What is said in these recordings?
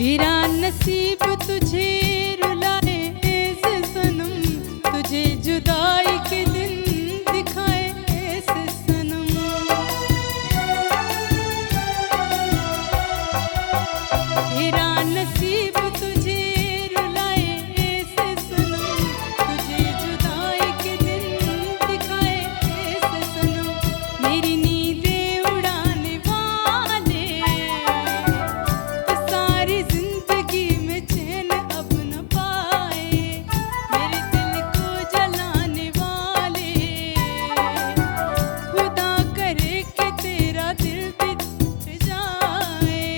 तेरा नसीब तुझे रुलाए ऐसे सनम, तुझे जुदाई के दिन दिखाए ऐसे सनम। तेरा नसीब तुझे रुलाए ऐसे सनम, तुझे जुदाई के दिन दिखाए ऐसे सनम। मेरी नींदें उड़ाने वाले तो सारी जिंदगी में चैन अब न पाए। मेरे दिल को जलाने वाले खुदा करे कि तेरा दिल भी टूट जाए।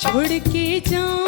छोड़ के जाऊं